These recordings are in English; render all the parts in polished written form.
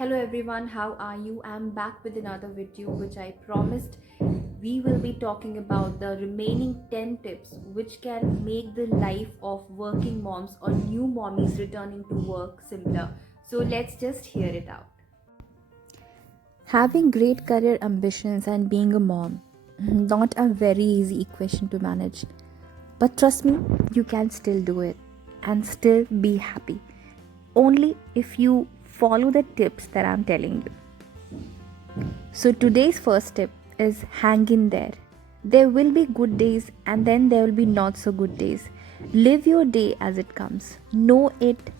Hello everyone, how are you? I'm back with another video which I promised we will be talking about the remaining 10 tips which can make the life of working moms or new mommies returning to work simpler. So let's just hear it out. Having great career ambitions and being a mom, not a very easy equation to manage. But trust me, you can still do it and still be happy. Only if you follow the tips that I'm telling you. So today's first tip is hang in there. There will be good days and then there will be not so good days. Live your day as it comes. Know it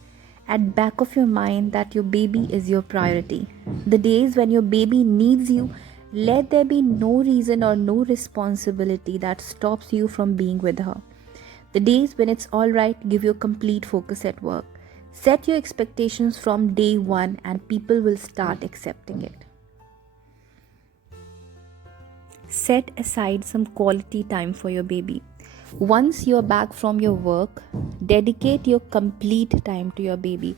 at back of your mind that your baby is your priority. The days when your baby needs you, let there be no reason or no responsibility that stops you from being with her. The days when it's alright, give your complete focus at work. Set your expectations from day one and people will start accepting it. Set aside some quality time for your baby. Once you're back from your work, dedicate your complete time to your baby.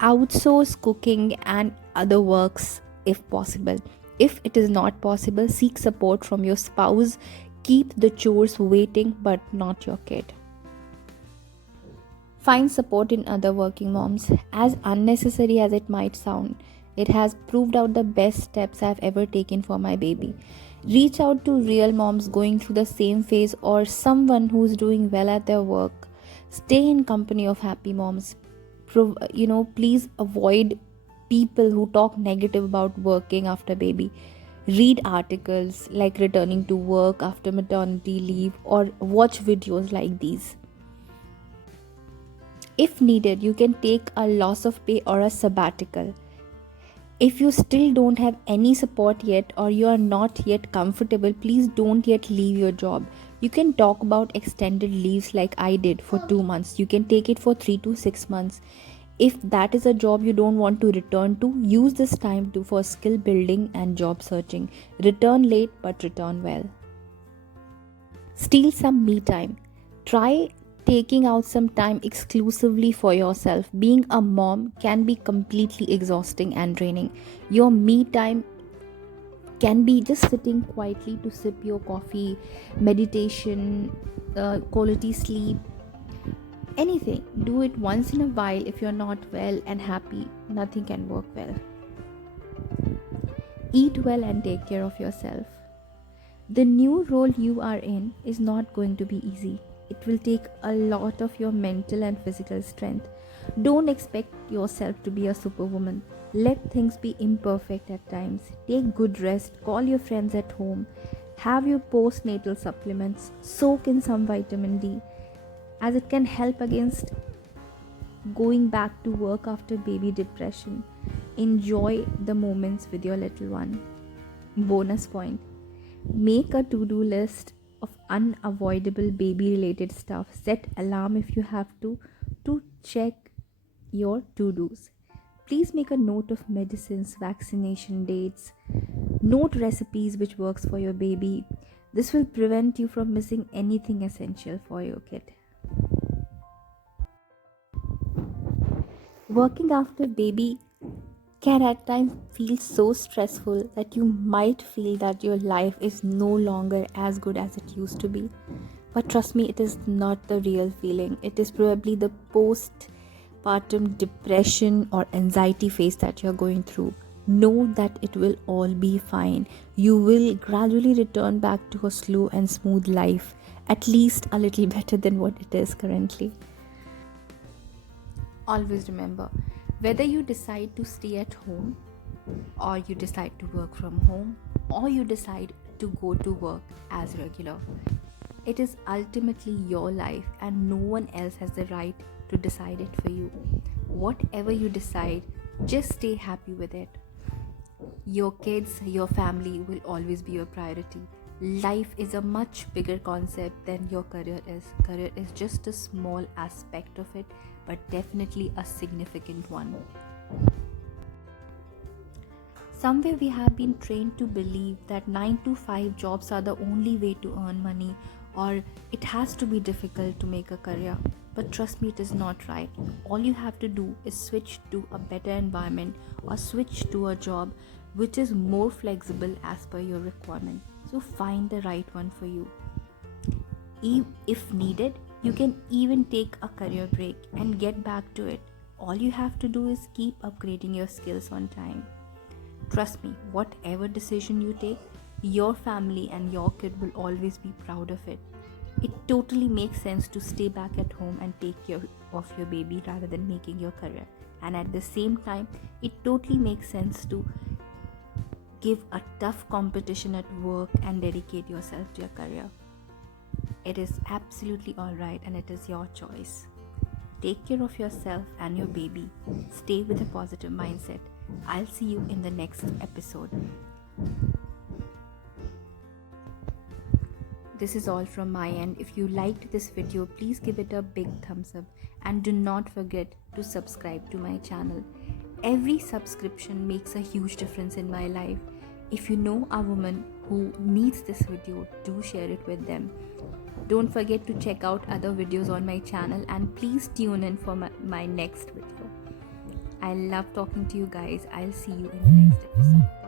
Outsource cooking and other works if possible. If it is not possible, seek support from your spouse. Keep the chores waiting, but not your kid. Find support in other working moms. As unnecessary as it might sound, it has proved out the best steps I've ever taken for my baby. Reach out to real moms going through the same phase or someone who's doing well at their work. Stay in company of happy moms. Please avoid people who talk negative about working after baby. Read articles like returning to work after maternity leave or watch videos like these. If needed, you can take a loss of pay or a sabbatical. If you still don't have any support yet or you are not yet comfortable, please don't yet leave your job. You can talk about extended leaves like I did for 2 months. You can take it for 3 to 6 months. If that is a job you don't want to return to, use this time for skill building and job searching. Return late but return well. Steal some me time. Try taking out some time exclusively for yourself. Being a mom can be completely exhausting and draining. Your me time can be just sitting quietly to sip your coffee, meditation, quality sleep, anything. Do it once in a while. If you're not well and happy, nothing can work well. Eat well and take care of yourself. The new role you are in is not going to be easy. It will take a lot of your mental and physical strength. Don't expect yourself to be a superwoman. Let things be imperfect at times. Take good rest, call your friends at home, have your postnatal supplements, soak in some vitamin D, as it can help against going back to work after baby depression. Enjoy the moments with your little one. Bonus point: make a to-do list of unavoidable baby related stuff. Set alarm if you have to check your to-dos. Please make a note of medicines, vaccination dates. Note recipes which works for your baby. This will prevent you from missing anything essential for your kid. Working after baby can at times feel so stressful that you might feel that your life is no longer as good as it used to be. But trust me, it is not the real feeling. It is probably the postpartum depression or anxiety phase that you're going through. Know that it will all be fine. You will gradually return back to a slow and smooth life, at least a little better than what it is currently. Always remember, whether you decide to stay at home or you decide to work from home or you decide to go to work as regular, it is ultimately your life and no one else has the right to decide it for you. Whatever you decide, just stay happy with it. Your kids, your family will always be your priority. Life is a much bigger concept than your career is. Career is just a small aspect of it, but definitely a significant one. Somewhere we have been trained to believe that 9 to 5 jobs are the only way to earn money, or it has to be difficult to make a career. But trust me, it is not right. All you have to do is switch to a better environment or switch to a job which is more flexible as per your requirement. So find the right one for you. If needed, you can even take a career break and get back to it. All you have to do is keep upgrading your skills on time. Trust me, whatever decision you take, your family and your kid will always be proud of it. It totally makes sense to stay back at home and take care of your baby rather than making your career. And at the same time, it totally makes sense to give a tough competition at work and dedicate yourself to your career. It is absolutely alright and it is your choice. Take care of yourself and your baby. Stay with a positive mindset. I'll see you in the next episode. This is all from my end. If you liked this video, please give it a big thumbs up and do not forget to subscribe to my channel. Every subscription makes a huge difference in my life. If you know a woman who needs this video, do share it with them. Don't forget to check out other videos on my channel and please tune in for my next video. I love talking to you guys. I'll see you in the next episode.